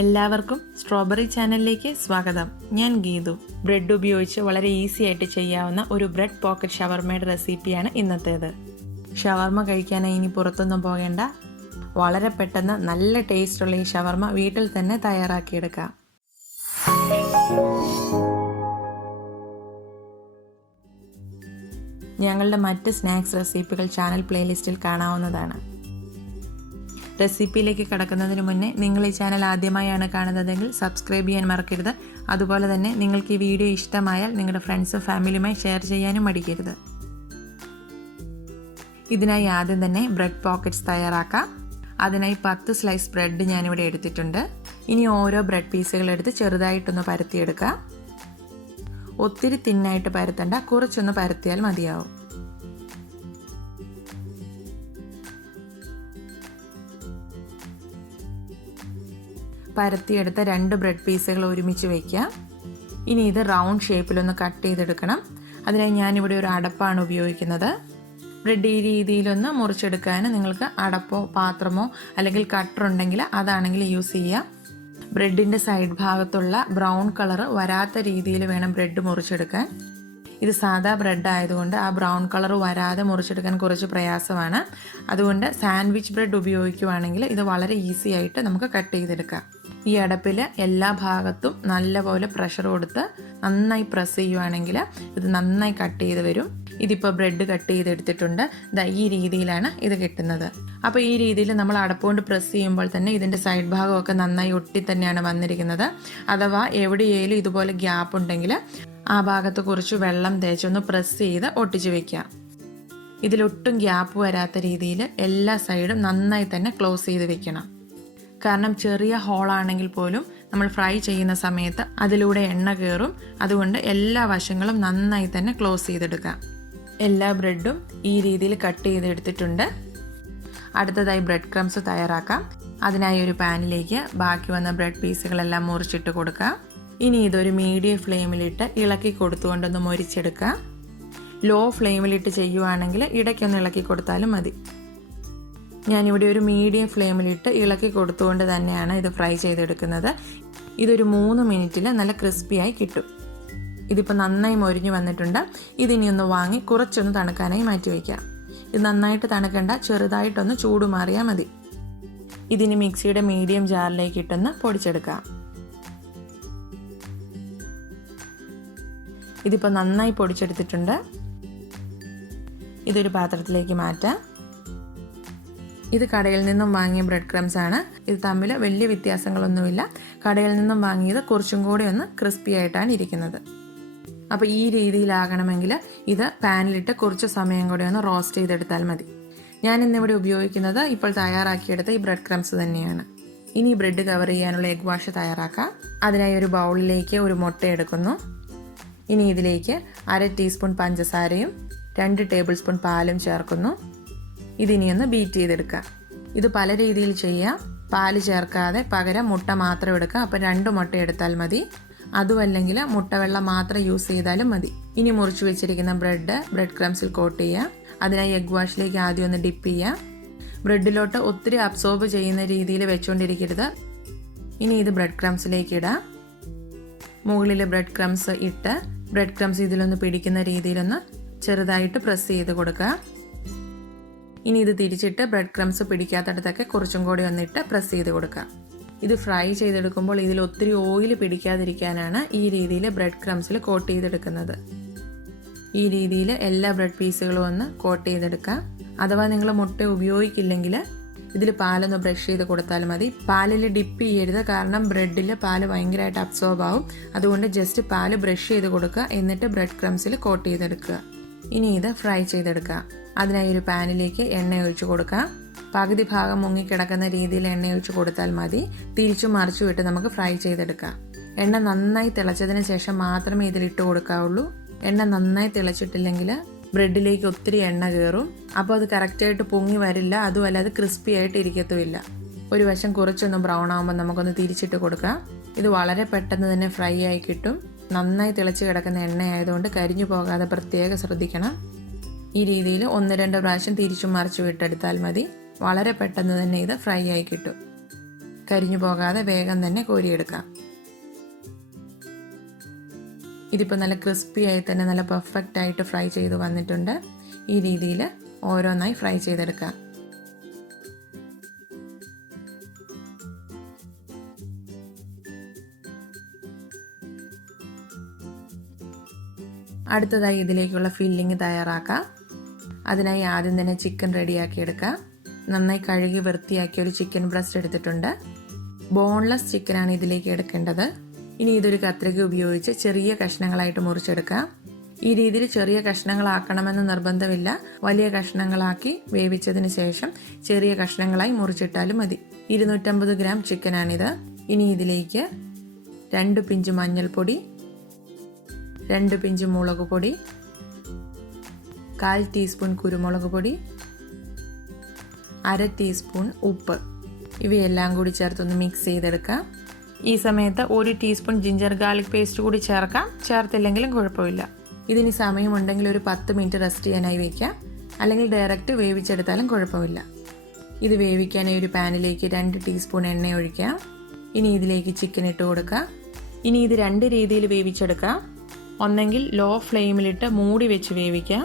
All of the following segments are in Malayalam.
എല്ലാവർക്കും സ്ട്രോബെറി ചാനലിലേക്ക് സ്വാഗതം. ഞാൻ ഗീതു. ബ്രെഡ് ഉപയോഗിച്ച് വളരെ ഈസി ആയിട്ട് ചെയ്യാവുന്ന ഒരു ബ്രെഡ് പോക്കറ്റ് ഷവർമയുടെ റെസിപ്പിയാണ് ഇന്നത്തേത്. ഷവർമ കഴിക്കാനായി ഇനി പുറത്തൊന്നും പോകേണ്ട. വളരെ പെട്ടെന്ന് നല്ല ടേസ്റ്റുള്ള ഈ ഷവർമ വീട്ടിൽ തന്നെ തയ്യാറാക്കിയെടുക്കാം. ഞങ്ങളുടെ മറ്റ് സ്നാക്സ് റെസിപ്പികൾ ചാനൽ പ്ലേലിസ്റ്റിൽ കാണാവുന്നതാണ്. റെസിപ്പിയിലേക്ക് കടക്കുന്നതിന് മുന്നേ നിങ്ങൾ ഈ ചാനൽ ആദ്യമായാണ് കാണുന്നതെങ്കിൽ സബ്സ്ക്രൈബ് ചെയ്യാൻ മറക്കരുത്. അതുപോലെ തന്നെ നിങ്ങൾക്ക് ഈ വീഡിയോ ഇഷ്ടമായാൽ നിങ്ങളുടെ ഫ്രണ്ട്സും ഫാമിലിയുമായി ഷെയർ ചെയ്യാനും മടിക്കരുത്. ഇതിനായി ആദ്യം തന്നെ ബ്രെഡ് പോക്കറ്റ്സ് തയ്യാറാക്കാം. അതിനായി 10 സ്ലൈസ് ബ്രെഡ് ഞാനിവിടെ എടുത്തിട്ടുണ്ട്. ഇനി ഓരോ ബ്രെഡ് പീസുകൾ എടുത്ത് ചെറുതായിട്ടൊന്ന് പരത്തിയെടുക്കാം. ഒത്തിരി തിന്നായിട്ട് പരത്തണ്ട, കുറച്ചൊന്ന് പരത്തിയാൽ മതിയാവും. പരത്തിയെടുത്ത 2 ബ്രെഡ് പീസുകൾ ഒരുമിച്ച് വയ്ക്കുക. ഇനി ഇത് റൗണ്ട് ഷേപ്പിലൊന്ന് കട്ട് ചെയ്തെടുക്കണം. അതിനായി ഞാനിവിടെ ഒരു അടപ്പാണ് ഉപയോഗിക്കുന്നത്. ബ്രെഡ് ഈ രീതിയിലൊന്ന് മുറിച്ചെടുക്കാൻ നിങ്ങൾക്ക് അടപ്പോ പാത്രമോ അല്ലെങ്കിൽ കട്ടർ ഉണ്ടെങ്കിൽ അതാണെങ്കിൽ യൂസ് ചെയ്യുക. ബ്രെഡിൻ്റെ സൈഡ് ഭാഗത്തുള്ള ബ്രൗൺ കളർ വരാത്ത രീതിയിൽ വേണം ബ്രെഡ് മുറിച്ചെടുക്കാൻ. ഇത് സാധാ ബ്രെഡ് ആയതുകൊണ്ട് ആ ബ്രൗൺ കളർ വരാതെ മുറിച്ചെടുക്കാൻ കുറച്ച് പ്രയാസമാണ്. അതുകൊണ്ട് സാൻഡ്വിച്ച് ബ്രെഡ് ഉപയോഗിക്കുകയാണെങ്കിൽ ഇത് വളരെ ഈസി ആയിട്ട് നമുക്ക് കട്ട് ചെയ്തെടുക്കാം. ഈ അടപ്പിൽ എല്ലാ ഭാഗത്തും നല്ലപോലെ പ്രഷർ കൊടുത്ത് നന്നായി പ്രസ് ചെയ്യുവാണെങ്കിൽ ഇത് നന്നായി കട്ട് ചെയ്ത് വരും. ഇതിപ്പോൾ ബ്രെഡ് കട്ട് ചെയ്തെടുത്തിട്ടുണ്ട്. ഈ രീതിയിലാണ് ഇത് കിട്ടുന്നത്. അപ്പോൾ ഈ രീതിയിൽ നമ്മൾ അടപ്പുകൊണ്ട് പ്രസ് ചെയ്യുമ്പോൾ തന്നെ ഇതിൻ്റെ സൈഡ് ഭാഗമൊക്കെ നന്നായി ഒട്ടി തന്നെയാണ് വന്നിരിക്കുന്നത്. അഥവാ എവിടെയെങ്കിലും ഇതുപോലെ ഗ്യാപ്പ് ഉണ്ടെങ്കിൽ ആ ഭാഗത്ത് കുറച്ച് വെള്ളം തേച്ചൊന്ന് പ്രസ് ചെയ്ത് ഒട്ടിച്ച് വെക്കാം. ഇതിലൊട്ടും ഗ്യാപ്പ് വരാത്ത രീതിയിൽ എല്ലാ സൈഡും നന്നായി തന്നെ ക്ലോസ് ചെയ്ത് വെക്കണം. കാരണം ചെറിയ ഹോളാണെങ്കിൽ പോലും നമ്മൾ ഫ്രൈ ചെയ്യുന്ന സമയത്ത് അതിലൂടെ എണ്ണ കയറും. അതുകൊണ്ട് എല്ലാ വശങ്ങളും നന്നായി തന്നെ ക്ലോസ് ചെയ്തെടുക്കാം. എല്ലാ ബ്രെഡും ഈ രീതിയിൽ കട്ട് ചെയ്തെടുത്തിട്ടുണ്ട്. അടുത്തതായി ബ്രെഡ് ക്രംസ് തയ്യാറാക്കാം. അതിനായി ഒരു പാനിലേക്ക് ബാക്കി വന്ന ബ്രെഡ് പീസുകളെല്ലാം മുറിച്ചിട്ട് കൊടുക്കാം. ഇനി ഇതൊരു മീഡിയം ഫ്ലെയിമിലിട്ട് ഇളക്കി കൊടുത്തുകൊണ്ടൊന്ന് മൊരിച്ചെടുക്കാം. ലോ ഫ്ലെയിമിലിട്ട് ചെയ്യുവാണെങ്കിൽ ഇടയ്ക്കൊന്ന് ഇളക്കി കൊടുത്താലും മതി. ഞാനിവിടെ ഒരു മീഡിയം ഫ്ലെയിമിലിട്ട് ഇളക്കി കൊടുത്തുകൊണ്ട് തന്നെയാണ് ഇത് ഫ്രൈ ചെയ്തെടുക്കുന്നത്. ഇതൊരു 3 മിനിറ്റിൽ നല്ല ക്രിസ്പിയായി കിട്ടും. ഇതിപ്പോൾ നന്നായി മൊരിഞ്ഞു വന്നിട്ടുണ്ട്. ഇതിനി ഒന്ന് വാങ്ങി കുറച്ചൊന്ന് തണുക്കാനായി മാറ്റി വയ്ക്കാം. ഇത് നന്നായിട്ട് തണുക്കണ്ട, ചെറുതായിട്ടൊന്ന് ചൂട് മാറിയാൽ മതി. ഇതിനി മിക്സിയുടെ മീഡിയം ജാറിലേക്ക് ഇട്ടൊന്ന് പൊടിച്ചെടുക്കാം. ഇതിപ്പോൾ നന്നായി പൊടിച്ചെടുത്തിട്ടുണ്ട്. ഇതൊരു പാത്രത്തിലേക്ക് മാറ്റാം. ഇത് കടയിൽ നിന്നും വാങ്ങിയ ബ്രെഡ് ക്രംസ് ആണ്. ഇത് തമ്മിൽ വലിയ വ്യത്യാസങ്ങളൊന്നുമില്ല. കടയിൽ നിന്നും വാങ്ങിയത് കുറച്ചും കൂടി ഒന്ന് ക്രിസ്പി ആയിട്ടാണ് ഇരിക്കുന്നത്. അപ്പോൾ ഈ രീതിയിലാകണമെങ്കിൽ ഇത് പാനിലിട്ട് കുറച്ച് സമയം കൂടി ഒന്ന് റോസ്റ്റ് ചെയ്തെടുത്താൽ മതി. ഞാൻ ഇന്നിവിടെ ഉപയോഗിക്കുന്നത് ഇപ്പോൾ തയ്യാറാക്കിയെടുത്ത ഈ ബ്രെഡ് ക്രംസ് തന്നെയാണ്. ഇനി ബ്രെഡ് കവർ ചെയ്യാനുള്ള എഗ് വാഷ് തയ്യാറാക്കാം. അതിനായി ഒരു ബൗളിലേക്ക് ഒരു മുട്ട എടുക്കുന്നു. ഇനി ഇതിലേക്ക് 1/2 ടീസ്പൂൺ പഞ്ചസാരയും 2 ടേബിൾ സ്പൂൺ പാലും ചേർക്കുന്നു. ഇതിനിയൊന്ന് ബീറ്റ് ചെയ്തെടുക്കാം. ഇത് പല രീതിയിൽ ചെയ്യാം. പാല് ചേർക്കാതെ പകരം മുട്ട മാത്രം എടുക്കുക. അപ്പോൾ 2 മുട്ട എടുത്താൽ മതി. അതുമല്ലെങ്കിൽ മുട്ടവെള്ളം മാത്രം യൂസ് ചെയ്താലും മതി. ഇനി മുറിച്ച് വെച്ചിരിക്കുന്ന ബ്രെഡ് ക്രംസിൽ കോട്ട് ചെയ്യുക. അതിനായി എഗ് വാഷിലേക്ക് ആദ്യം ഒന്ന് ഡിപ്പ് ചെയ്യുക. ബ്രെഡിലോട്ട് ഒത്തിരി അബ്സോർബ് ചെയ്യുന്ന രീതിയിൽ വെച്ചുകൊണ്ടിരിക്കരുത്. ഇനി ഇത് ബ്രെഡ് ക്രംസിലേക്ക് ഇടാം. മുകളിൽ ബ്രെഡ് ക്രംസ് ഇട്ട് ബ്രെഡ് ക്രംസ് ഇതിലൊന്ന് പിടിക്കുന്ന രീതിയിലൊന്ന് ചെറുതായിട്ട് പ്രസ് ചെയ്ത് കൊടുക്കുക. ഇനി ഇത് തിരിച്ചിട്ട് ബ്രെഡ് ക്രംസ് പിടിക്കാത്തടത്തൊക്കെ കുറച്ചും കൂടി ഒന്നിട്ട് പ്രസ് ചെയ്ത് കൊടുക്കുക. ഇത് ഫ്രൈ ചെയ്തെടുക്കുമ്പോൾ ഇതിൽ ഒത്തിരി ഓയിൽ പിടിക്കാതിരിക്കാനാണ് ഈ രീതിയിൽ ബ്രെഡ് ക്രംസിൽ കോട്ട് ചെയ്തെടുക്കുന്നത്. ഈ രീതിയിൽ എല്ലാ ബ്രെഡ് പീസുകളും ഒന്ന് കോട്ട് ചെയ്തെടുക്കുക. അഥവാ നിങ്ങൾ മുട്ട ഉപയോഗിക്കില്ലെങ്കിൽ ഇതിൽ പാലൊന്ന് ബ്രഷ് ചെയ്ത് കൊടുത്താൽ മതി. പാലിൽ ഡിപ്പ് ചെയ്യരുത്, കാരണം ബ്രെഡിൽ പാല് ഭയങ്കരമായിട്ട് അബ്സോർബ് ആവും. അതുകൊണ്ട് ജസ്റ്റ് പാല് ബ്രഷ് ചെയ്ത് കൊടുക്കുക. എന്നിട്ട് ബ്രെഡ് ക്രംസിൽ കോട്ട് ചെയ്തെടുക്കുക. ഇനി ഇത് ഫ്രൈ ചെയ്തെടുക്കുക. അതിനായി ഒരു പാനിലേക്ക് എണ്ണ ഒഴിച്ചു കൊടുക്കുക. പകുതി ഭാഗം മുങ്ങിക്കിടക്കുന്ന രീതിയിൽ എണ്ണ ഒഴിച്ചു കൊടുത്താൽ മതി. തിരിച്ചു മറിച്ചു വിട്ട് നമുക്ക് ഫ്രൈ ചെയ്തെടുക്കാം. എണ്ണ നന്നായി തിളച്ചതിന് ശേഷം മാത്രമേ ഇതിലിട്ട് കൊടുക്കാവുള്ളൂ. എണ്ണ നന്നായി തിളച്ചിട്ടില്ലെങ്കിൽ ബ്രെഡിലേക്ക് ഒത്തിരി എണ്ണ കയറും. അപ്പോൾ അത് കറക്റ്റായിട്ട് പൊങ്ങി വരില്ല. അതുമല്ല അത് ക്രിസ്പി ആയിട്ട് ഇരിക്കത്തുമില്ല. ഒരു വശം കുറച്ചൊന്ന് ബ്രൗൺ ആകുമ്പോൾ നമുക്കൊന്ന് തിരിച്ചിട്ട് കൊടുക്കാം. ഇത് വളരെ പെട്ടെന്ന് തന്നെ ഫ്രൈ ആയി കിട്ടും. നന്നായി തിളച്ച് കിടക്കുന്ന എണ്ണയായതുകൊണ്ട് കരിഞ്ഞു പോകാതെ പ്രത്യേകം ശ്രദ്ധിക്കണം. ഈ രീതിയിൽ 1-2 പ്രാവശ്യം തിരിച്ചും മറിച്ചു വിട്ടെടുത്താൽ മതി. വളരെ പെട്ടെന്ന് തന്നെ ഇത് ഫ്രൈ ആയി കിട്ടും. കരിഞ്ഞു പോകാതെ വേഗം തന്നെ കോരിയെടുക്കാം. ഇതിപ്പോൾ നല്ല ക്രിസ്പി ആയി തന്നെ നല്ല പെർഫെക്റ്റ് ആയിട്ട് ഫ്രൈ ചെയ്ത് വന്നിട്ടുണ്ട്. ഈ രീതിയിൽ ഓരോന്നായി ഫ്രൈ ചെയ്തെടുക്കാം. അടുത്തതായി ഇതിലേക്കുള്ള ഫില്ലിങ് തയ്യാറാക്കാം. അതിനായി ആദ്യം തന്നെ ചിക്കൻ റെഡിയാക്കി എടുക്കാം. നന്നായി കഴുകി വൃത്തിയാക്കിയ ഒരു ചിക്കൻ ബ്രസ്റ്റ് എടുത്തിട്ടുണ്ട്. ബോൺലെസ് ചിക്കനാണ് ഇതിലേക്ക് എടുക്കേണ്ടത്. ഇനി ഇതൊരു കത്രിക ഉപയോഗിച്ച് ചെറിയ കഷ്ണങ്ങളായിട്ട് മുറിച്ചെടുക്കാം. ഈ രീതിയിൽ ചെറിയ കഷ്ണങ്ങളാക്കണമെന്ന് നിർബന്ധമില്ല. വലിയ കഷ്ണങ്ങളാക്കി വേവിച്ചതിന് ശേഷം ചെറിയ കഷ്ണങ്ങളായി മുറിച്ചിട്ടാലും മതി. 250 ഗ്രാം ചിക്കനാണിത്. ഇനി ഇതിലേക്ക് 2 പിഞ്ച് മഞ്ഞൾപ്പൊടി, 2 പിഞ്ച് മുളക് പൊടി, 1/4 ടീസ്പൂൺ കുരുമുളക് പൊടി, 1/2 ടീസ്പൂൺ ഉപ്പ്, ഇവയെല്ലാം കൂടി ചേർത്തൊന്ന് മിക്സ് ചെയ്തെടുക്കാം. ഈ സമയത്ത് 1 ടീസ്പൂൺ ജിഞ്ചർ ഗാർലിക് പേസ്റ്റ് കൂടി ചേർക്കാം. ചേർത്തില്ലെങ്കിലും കുഴപ്പമില്ല. ഇതിന് സമയമുണ്ടെങ്കിൽ ഒരു 10 മിനിറ്റ് റെസ്റ്റ് ചെയ്യാനായി വയ്ക്കാം. അല്ലെങ്കിൽ ഡയറക്റ്റ് വേവിച്ചെടുത്താലും കുഴപ്പമില്ല. ഇത് വേവിക്കാനായി ഒരു പാനിലേക്ക് 2 ടീസ്പൂൺ എണ്ണ ഒഴിക്കാം. ഇനി ഇതിലേക്ക് ചിക്കൻ ഇട്ട് കൊടുക്കാം. ഇനി ഇത് 2 രീതിയിൽ വേവിച്ചെടുക്കാം. ഒന്നെങ്കിൽ ലോ ഫ്ലെയിമിലിട്ട് മൂടി വെച്ച് വേവിക്കാം.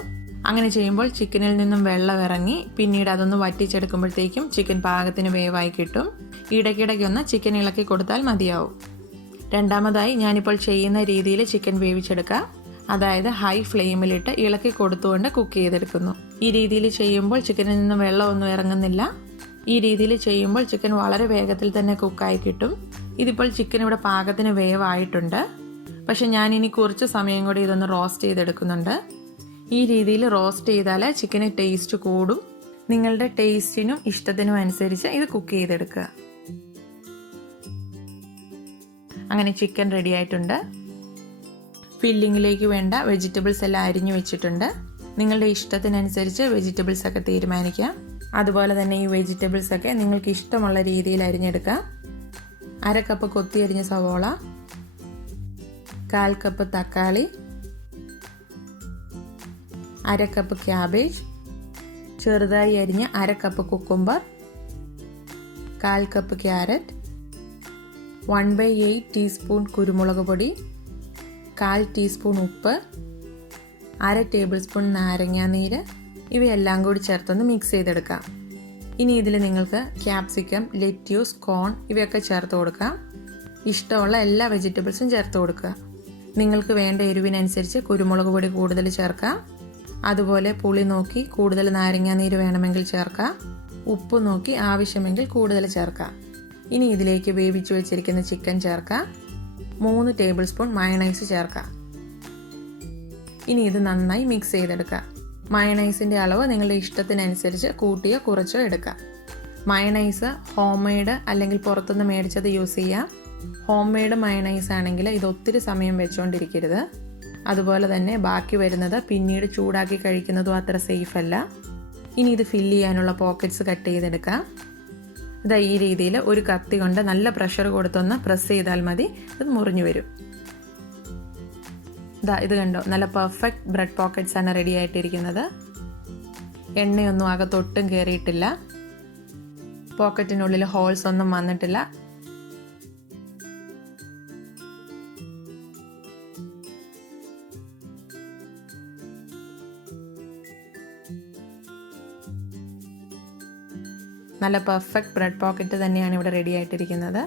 അങ്ങനെ ചെയ്യുമ്പോൾ ചിക്കനിൽ നിന്നും വെള്ളം ഇറങ്ങി പിന്നീട് അതൊന്ന് വറ്റിച്ചെടുക്കുമ്പോഴത്തേക്കും ചിക്കൻ പാകത്തിന് വേവായി കിട്ടും. ഇടയ്ക്കിടയ്ക്കൊന്ന് ചിക്കൻ ഇളക്കി കൊടുത്താൽ മതിയാവും. രണ്ടാമതായി ഞാനിപ്പോൾ ചെയ്യുന്ന രീതിയിൽ ചിക്കൻ വേവിച്ചെടുക്കാം. അതായത് ഹൈ ഫ്ലെയിമിലിട്ട് ഇളക്കി കൊടുത്തുകൊണ്ട് കുക്ക് ചെയ്തെടുക്കുന്നു. ഈ രീതിയിൽ ചെയ്യുമ്പോൾ ചിക്കനിൽ നിന്ന് വെള്ളമൊന്നും ഇറങ്ങുന്നില്ല. ഈ രീതിയിൽ ചെയ്യുമ്പോൾ ചിക്കൻ വളരെ വേഗത്തിൽ തന്നെ കുക്കായി കിട്ടും. ഇതിപ്പോൾ ചിക്കൻ ഇവിടെ പാകത്തിന് വേവായിട്ടുണ്ട്. പക്ഷെ ഞാനിനി കുറച്ച് സമയം കൂടി ഇതൊന്ന് റോസ്റ്റ് ചെയ്തെടുക്കുന്നുണ്ട്. ഈ രീതിയിൽ റോസ്റ്റ് ചെയ്താൽ ചിക്കന് ടേസ്റ്റ് കൂടും. നിങ്ങളുടെ ടേസ്റ്റിനും ഇഷ്ടത്തിനും അനുസരിച്ച് ഇത് കുക്ക് ചെയ്തെടുക്കുക. അങ്ങനെ ചിക്കൻ റെഡി ആയിട്ടുണ്ട്. ഫില്ലിങ്ങിലേക്ക് വേണ്ട വെജിറ്റബിൾസ് എല്ലാം അരിഞ്ഞു വെച്ചിട്ടുണ്ട്. നിങ്ങളുടെ ഇഷ്ടത്തിനനുസരിച്ച് വെജിറ്റബിൾസ് ഒക്കെ തീരുമാനിക്കാം. അതുപോലെ തന്നെ ഈ വെജിറ്റബിൾസ് ഒക്കെ നിങ്ങൾക്ക് ഇഷ്ടമുള്ള രീതിയിൽ അരിഞ്ഞെടുക്കാം. 1/2 കപ്പ് കൊത്തി അരിഞ്ഞ സവോള, 1/4 കപ്പ് തക്കാളി, 1/2 കപ്പ് ക്യാബേജ്, ചെറുതായി അരിഞ്ഞ 1/2 cup cucumber, 1/4 cup carrot, 1/8 teaspoon കുരുമുളക് പൊടി, 1/4 ടീസ്പൂൺ ഉപ്പ്, 1/2 ടേബിൾ സ്പൂൺ നാരങ്ങാനീര്, ഇവയെല്ലാം കൂടി ചേർത്തൊന്ന് മിക്സ് ചെയ്തെടുക്കാം. ഇനി ഇതിൽ നിങ്ങൾക്ക് ക്യാപ്സിക്കം, ലെറ്റ്യൂസ്, കോൺ ഇവയൊക്കെ ചേർത്ത് കൊടുക്കാം. ഇഷ്ടമുള്ള എല്ലാ വെജിറ്റബിൾസും ചേർത്ത് കൊടുക്കുക. നിങ്ങൾക്ക് വേണ്ട എരിവിനനുസരിച്ച് കുരുമുളക് പൊടി കൂടുതൽ ചേർക്കാം. അതുപോലെ പുളി നോക്കി കൂടുതൽ നാരങ്ങാനീര് വേണമെങ്കിൽ ചേർക്കാം. ഉപ്പ് നോക്കി ആവശ്യമെങ്കിൽ കൂടുതൽ ചേർക്കാം. ഇനി ഇതിലേക്ക് വേവിച്ചു വെച്ചിരിക്കുന്ന ചിക്കൻ ചേർക്കാം. 3 ടേബിൾ സ്പൂൺ മയണൈസ് ചേർക്കാം. ഇനി ഇത് നന്നായി മിക്സ് ചെയ്തെടുക്കാം. മയണൈസിൻ്റെ അളവ് നിങ്ങളുടെ ഇഷ്ടത്തിനനുസരിച്ച് കൂട്ടിയോ കുറച്ചോ എടുക്കാം. മയണൈസ് ഹോം മെയ്ഡ് അല്ലെങ്കിൽ പുറത്തുനിന്ന് മേടിച്ചത് യൂസ് ചെയ്യാം. ഹോം മെയ്ഡ് മയണൈസ് ആണെങ്കിൽ ഇത് ഒത്തിരി സമയം വെച്ചുകൊണ്ടിരിക്കരുത്. അതുപോലെ തന്നെ ബാക്കി വരുന്നത് പിന്നീട് ചൂടാക്കി കഴിക്കുന്നതും അത്ര സേഫ് അല്ല. ഇനി ഇത് ഫില്ല് ചെയ്യാനുള്ള പോക്കറ്റ്സ് കട്ട് ചെയ്തെടുക്കാം. ഇതാ ഈ രീതിയിൽ ഒരു കത്തി കൊണ്ട് നല്ല പ്രഷർ കൊടുത്തൊന്ന് പ്രസ് ചെയ്താൽ മതി. ഇത് മുറിഞ്ഞു വരും. ഇത് കണ്ടോ, നല്ല പെർഫെക്റ്റ് ബ്രെഡ് പോക്കറ്റ്സ് ആണ് റെഡി ആയിട്ടിരിക്കുന്നത്. എണ്ണയൊന്നും അകത്തൊട്ടും കയറിയിട്ടില്ല. പോക്കറ്റിനുള്ളിൽ ഹോൾസ് ഒന്നും വന്നിട്ടില്ല. നല്ല പെർഫെക്റ്റ് ബ്രെഡ് പോക്കറ്റ് തന്നെയാണ് ഇവിടെ റെഡി ആയിട്ടിരിക്കുന്നത്.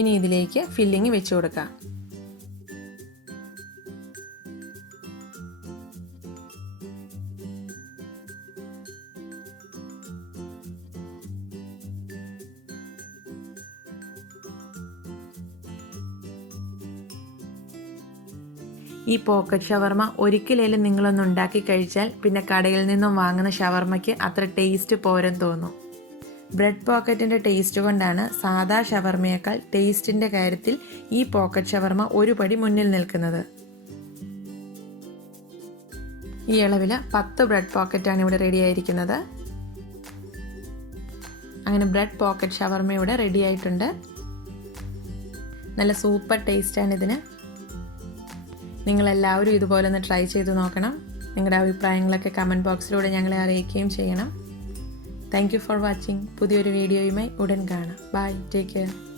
ഇനി ഇതിലേക്ക് ഫില്ലിങ് വെച്ച് കൊടുക്കാം. ഈ പോക്കറ്റ് ഷവർമ ഒരിക്കലേലും നിങ്ങളൊന്ന് ഉണ്ടാക്കി കഴിച്ചാൽ പിന്നെ കടയിൽ നിന്നും വാങ്ങുന്ന ഷവർമയ്ക്ക് അത്ര ടേസ്റ്റ് പോരെന്ന് തോന്നും. ബ്രെഡ് പോക്കറ്റിൻ്റെ ടേസ്റ്റ് കൊണ്ടാണ് സാധാ ഷവർമയേക്കാൾ ടേസ്റ്റിൻ്റെ കാര്യത്തിൽ ഈ പോക്കറ്റ് ഷവർമ ഒരു പടി മുന്നിൽ നിൽക്കുന്നത്. ഈ അളവിൽ 10 ബ്രെഡ് പോക്കറ്റാണ് ഇവിടെ റെഡി ആയിരിക്കുന്നത്. അങ്ങനെ ബ്രെഡ് പോക്കറ്റ് ഷവർമ ഇവിടെ റെഡി ആയിട്ടുണ്ട്. നല്ല സൂപ്പർ ടേസ്റ്റാണ് ഇതിന്. നിങ്ങളെല്ലാവരും ഇതുപോലെ ഒന്ന് ട്രൈ ചെയ്ത് നോക്കണം. നിങ്ങളുടെ അഭിപ്രായങ്ങളൊക്കെ കമൻറ്റ് ബോക്സിലൂടെ ഞങ്ങളെ അറിയിക്കുകയും ചെയ്യണം. Thank you for watching. പുതിയൊരു വീഡിയോയുമായി ഉടൻ കാണാം. Bye, take care.